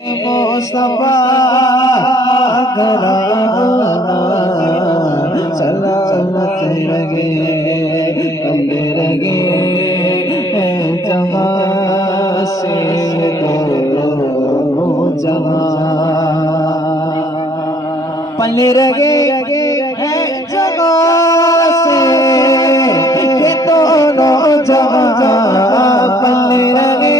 मुस्तफा घराना सलामत रगे बंदे रगे जहाँ से दो जहाँ पल्ले रगे जगह से ये दोनों जहाँ पल्ले रगे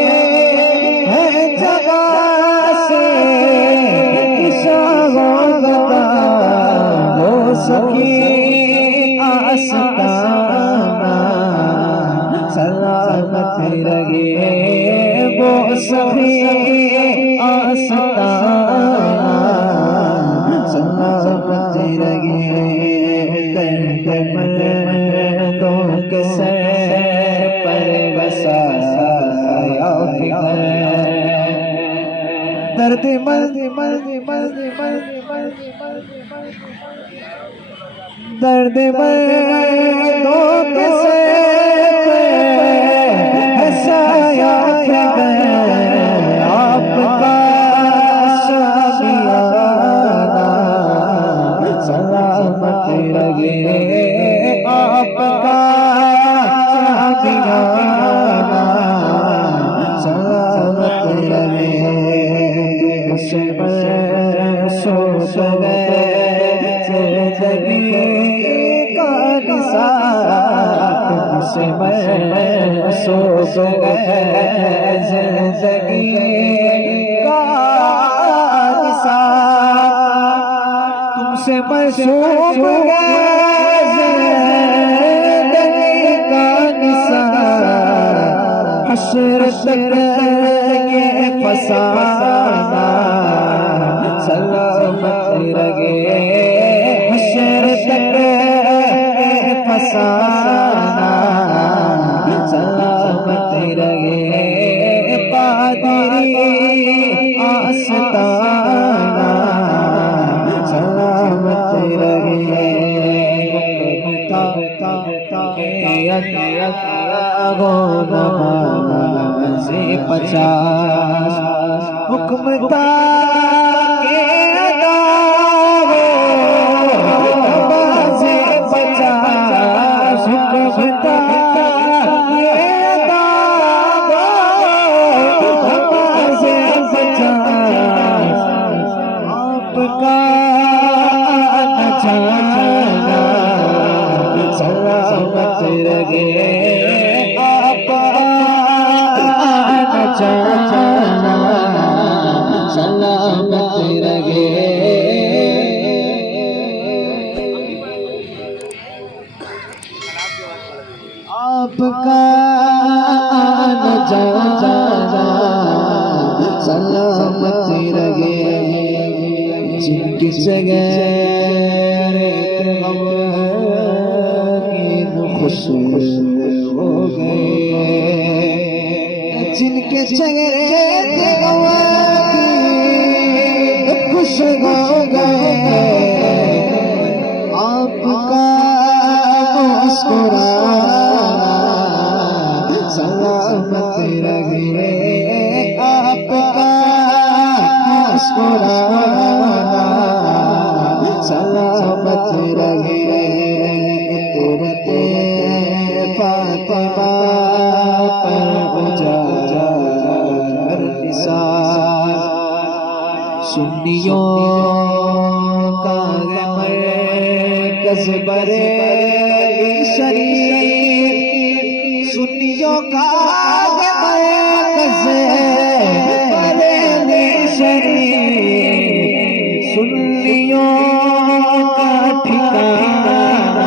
सखी आस्ताना सलामत रगे वो सखी आस्ताना सलामत रगे दर्द मर्दों के सर पर बसाया फिकर दर्द मर्द दर्द मर्दों के सर हंसाया आपका शादियाना सलामत रगे आपका शादियाना सलामत रगे सोच गए जिंदगी का तुमसे मैं सोच गए जिंदगी का तुमसे मैं सोच गए जिंदगी का हश्र तक ये फसाना सलामत रगे हश्र तक फसाना सलामत रगे पादरी आस्ताना सलामत रगे से 50 हुक्मता के अदारो से 50 हुक्मता के अदारो से 50 आपका नचाना सलामत रगे नचाना सलामत रगे आपका नचाना सलामत रगे जिनकी जगह खुश हो गए जिनके चेहरे खुश हो गए आपका मुस्कुराना सलामत रगे आपका मुस्कुराना सलामत रगे फातिमा पर उजागर निसार सुन्नियों का मरकज़ बरेली शरीफ सुन्नियों का मरकज़ बरेली शरीफ सुन्नियों का ठिकाना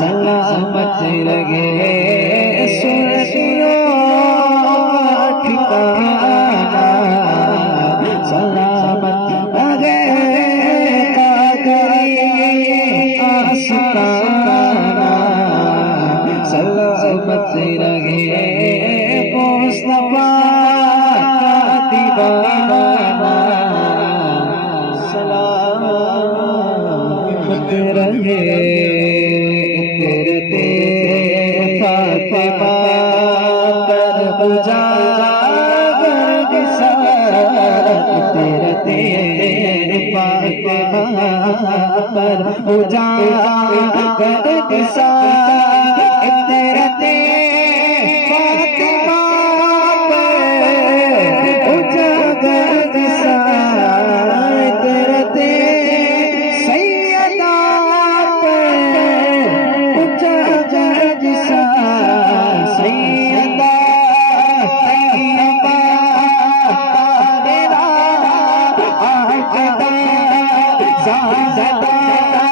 सलामत रगे सुन्नियों का ठिकाना सलामत रगे आस्ताना सलामत रगे मुस्तफा दीवाना सलामत रगे तेरे फातिमा कर उजागर निसार तेरे तेरे फातिमा पर उजागर दिसा तेरे तेरे फातिमा पर उजागर दिसा तेरे तेरे सैयदा पर उजागर दिसा सैयदा तैयबा तारेरा आकदा ज़ादा